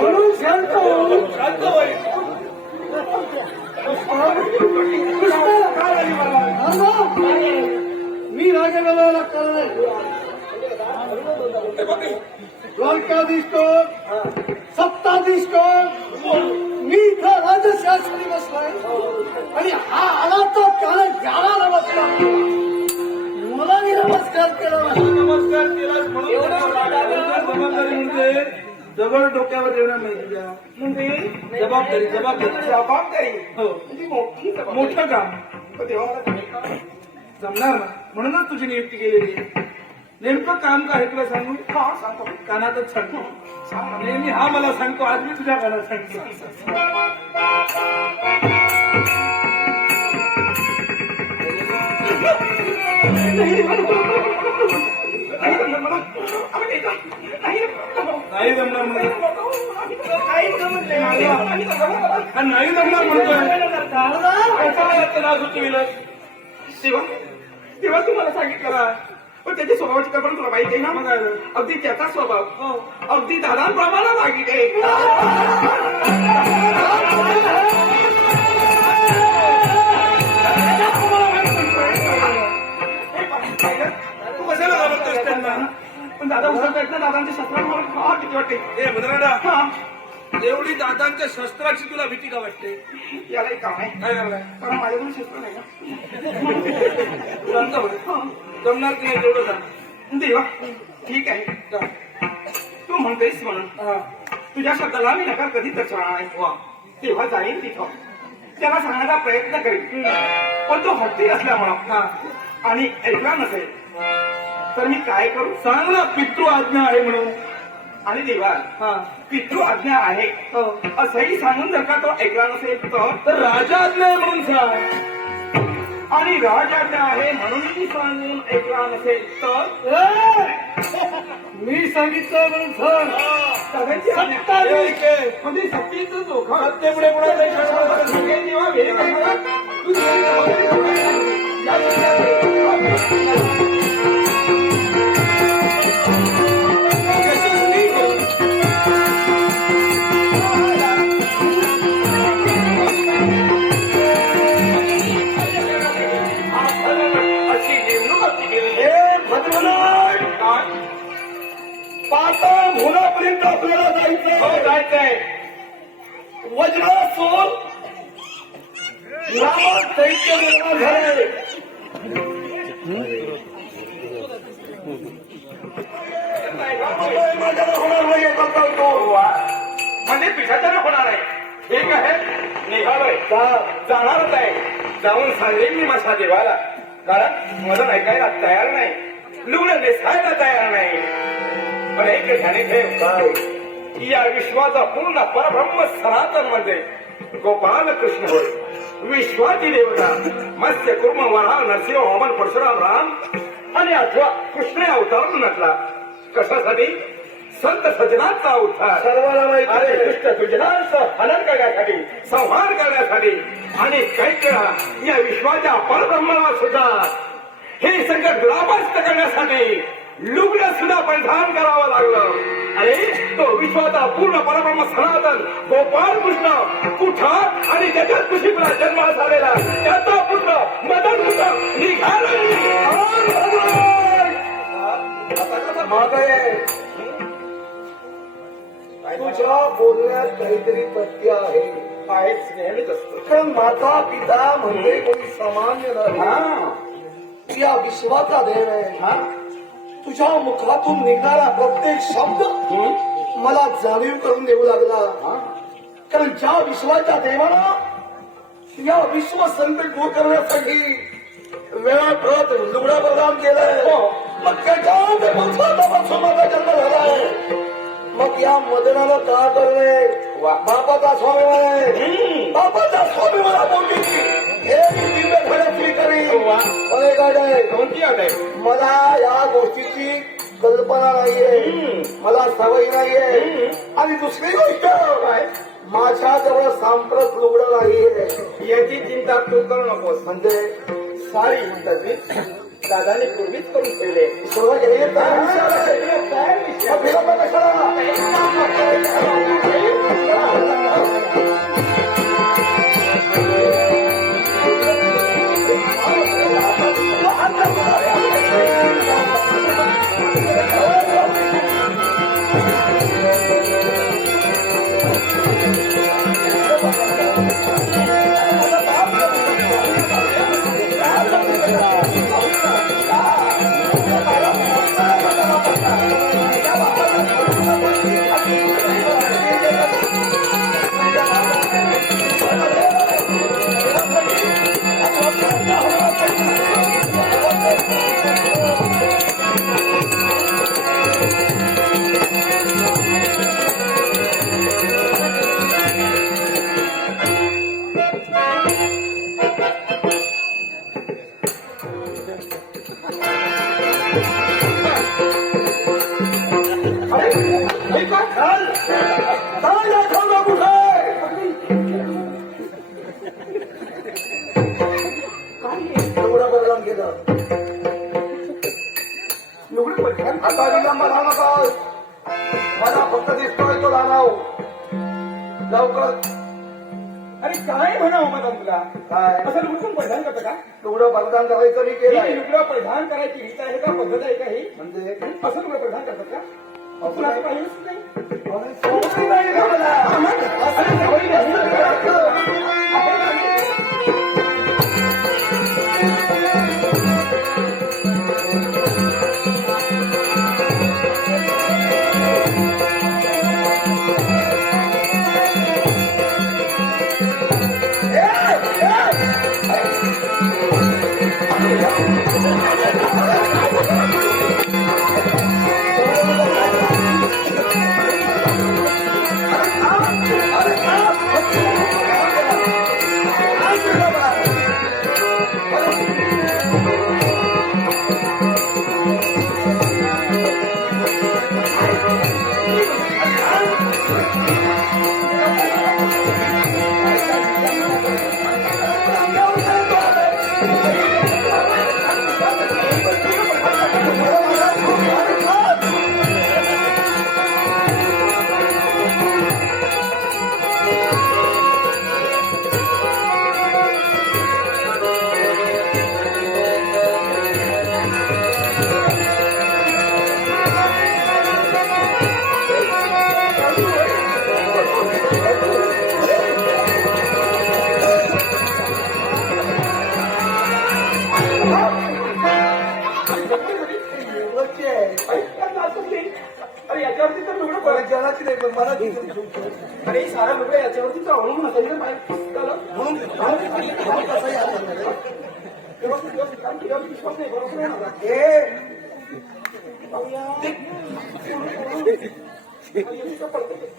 म्हणून शांत हो. शांत होईल. कृष्णाला काय आली मला? मी राजगडाला द्वारकाधीश कोण, सत्ताधीश कोण, मी इथं राजशास्त्री बसलाय आणि हा आला तर त्याला घ्यायला बसला. मला नमस्कार केला. नमस्कार केला म्हणून जबाबदारी म्हणजे जवळ डोक्यावर येणार नाही तुझ्या. म्हणजे जबाबदारी जबाबदारी हो. म्हणजे मोठी जबाबदारी. मोठं काम पण तेव्हा मला जमेल. जमणार ना, म्हणूनच तुझी नियुक्ती केलेली आहे. नेमकं काम काय तुला सांगू? हा सांगतो. कानातच सांगतो. नेहमी हा मला सांगतो, आज मी तुझ्या कानात सांगतो. नाही जमणार म्हणून. काही जमत नाही. हा, नाही जमणार म्हणतोय. नाव सुचविलं. तेव्हा तुम्हाला सांगितलं ना, पण त्याच्या स्वभावाची कल्पना तुला माहिती आहे ना. मग काय झालं? अगदी त्याचा स्वभाव हो. अगदी दादांप्रमाणे मागितले. तू कशाला घाबरतोस त्यांना? पण दादा उचलतायत ना, दादांच्या शस्त्रांना मला फार भीती वाटते. ए मुद्राडा, हा, एवढी दादांच्या शस्त्राची तुला भीती का वाटते? याला एक काम आहे. काय करणार? कारण माझ्याकडून शस्त्र नाही ना. शांत हो. जमणार की नाही तेवढं सांग. देवा ठीक आहे. जा. तू म्हणतेस म्हणून हा. तुझ्या शब्दाला मी नकार कधी दर्शवणार नाही. वा. तेव्हा जाईन तिथं त्याला सांगण्याचा प्रयत्न करीन. पण तो हट्टी असल्यामुळं हा. आणि ऐकला नसेल तर मी काय करू? सांग ना, पितृ आज्ञा आहे म्हणून. आणि देवा हा. पितृ आज्ञा आहे हो. असंही सांगून जर का तो ऐकला नसेल तर राजा आज्ञा आहे म्हणून सांग. आणि राज आज्ञा आहे म्हणून मी सांगून ऐकला नसेल तर मी सांगितलं म्हणून सर दादांची आज्ञा. सत्ताधीश आहे. म्हणजे सत्तेचं धोका. सत्तेपुढे पुढे नाही खेळणार. हे देवा, हे काय करा? तू या शब्दात अशी नेमणूक आपली केलेली आहे. हे भद्रनाथ, पाता होण्यापर्यंत आपल्याला जायचं. जायचंय. वज्रासूर रामात दैत्य निर्माण झाले. माझ्याला होणार नाही याचा कळतो. म्हणजे पिठाच्या होणार आहे. ठीक आहे, निघालोय. जाणारच आहे. जाऊन सांगेन मी माझ्या देवाला. कारण मदन ऐकायला तयार नाही, लुगडं नेसायला तयार नाही. पण एक ध्यानी ठेव, या विश्वाचा पूर्ण परब्रह्म सनातन म्हणजे गोपाल कृष्ण होय. विश्वाची देवता मत्स्य कुर्म वराह नरसिंह वामन परशुराम राम आणि अथवा कृष्ण अवतारून नटला. कशासाठी? संत सजनांचा उद्धार, सर्वांना माहिती आणि आहे. दुष्ट दुजनांचं हनन करण्यासाठी, संहार करण्यासाठी आणि काही वेळा या विश्वाच्या परब्रह्माला सुद्धा हे संकट दुरापस्त करण्यासाठी लुगडं सुद्धा परिधान करावं लागलं. आणि तो विश्वाचा पूर्ण परब्रह्म सनातन गोपाळ कृष्ण कुठार आणि त्याच्याच कुशीला जन्म झालेला त्याचा पुत्र मदन पुत्र निघाला. आता कसा माग आहे? तुझ्या बोलण्यात काहीतरी तथ्य आहे. आहेच, नेहमीच असतो. कारण माता पिता म्हणजे कोणी सामान्य नाही. या विश्वाचा देव आहे. तुझ्या मुखातून निघणारा प्रत्येक शब्द मला जाणीव करून देऊ लागला. कारण ज्या विश्वाच्या देवानं या विश्व संकट दूर करण्यासाठी वेळाप्रत लुगडा प्रदान केलंय, मग त्याच्यापासून माझा जन्म झालाय. मग या मदनाला का करणे? बापाचा स्वामी आहे. बापाचा स्वामी मला बोलली हे मी दिव्य घड्याची करी. कोणती आठ आहे? मला या गोष्टीची कल्पना नाहीये, मला सवय नाहीये. आणि दुसरी गोष्ट काय, माझ्याजवळ सांप्रत लुगडं नाहीये. याची चिंता तू करू नकोस. म्हणजे सारी दादाने पूर्वीच करून ठेवले. सर्व हे काय विचार आहे? फिरत कशाला आता विलंब झाला नकोस. मला फक्त दिसतोय तो राणाव लवकर. अरे काय म्हणावं माझा तुला काय असं लुगडं परिधान करतं का तेवढं बलिदान करायचं मी ही केलंय लुगडं परिधान करायची रीत आहे का पद्धत आहे का ही म्हणजे असं लुगडं परिधान करतात का आपण असं पाहिलंच नाही सोडली नाही का मला? असं सवयी नसतं करायचं. अरे याच्यावरती तर लुगडं मला जनाची नाही पण मला अरे सारा लुगडं याच्यावरती अवलंबून असायचं म्हणून कसंही असं नाही. विश्वास नाही बरोबर आहे ना हे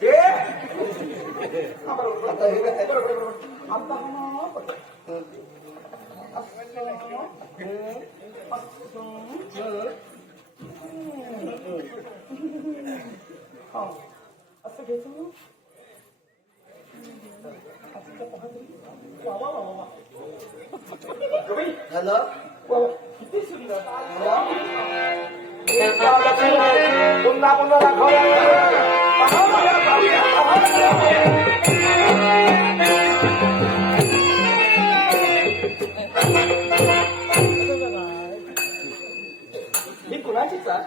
हे आता हे काय? असं घ्यायचं झालं किती सुंदर पुन्हा पुन्हा ही कुणाची चाल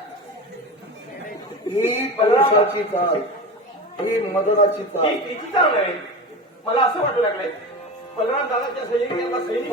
ही पौरुषाची चाल, ही मदनाची चाल. ही तिची चाल आहे मला असं वाटू लागलंय बलराम दादाच्या सैनिकांना सैनिक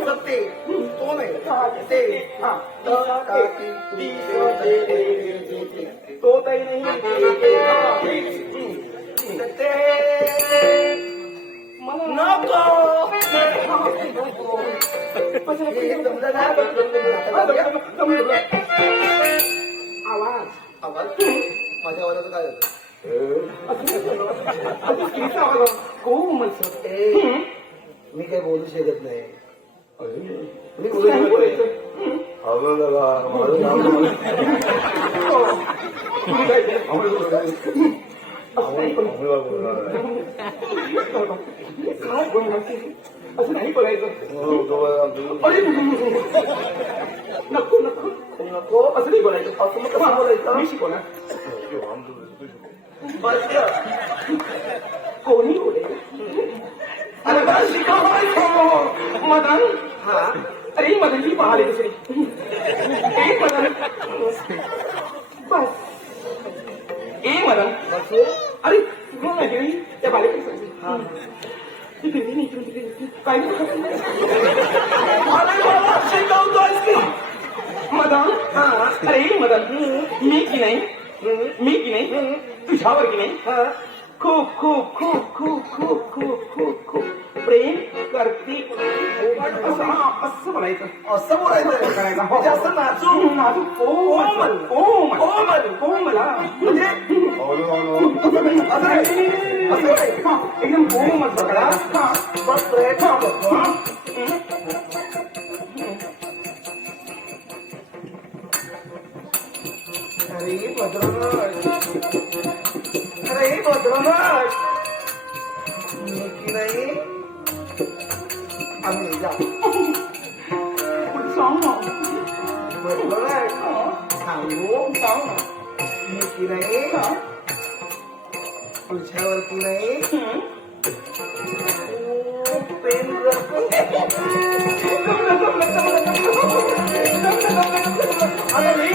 म्हणायचं ते तो नाही ते हा. ते तो ताई नाही ते नको आवाज आवाज माझ्या आवाजाचं काय झालं कोमल मी काही बोलू शकत नाही मी नाही बोलायचं. काय बोलायचं? असं नाही बोलायचं. अरे नको नको नको असं नाही बोलायचं. असं मग कसं बोलायचं? मी शिकवणार. कोणी बोलेल? अरे मला शिकवायचं मदन. हा अरे मदन ही पाहाली दुसरी ए मदन बस ए मदन बसू अरे मग नाही त्या बालिकेला सांगते. ती फिरली नाही इकडून तिकडे. काय शिकवतोय की मदन अरे मदन मी की नाही तुझ्यावर की नाही खूप खूप खूप खूप खूप खूप खूप खूप प्रेम करते असं म्हणायचं. असं बोलायचं म्हणजे असं नाचू नाजूक कोमल कोमल कोमल म्हणजे असं एकदम कोमल सगळा बस प्रयत्न करतो हा. अरे भद्रनाथ अरे भद्रनाथ की नाही आम्ही जा सॉंग भद्रनाथ सांगू की नाही तुझ्यावर की नाही प्रेम करतो आता नाही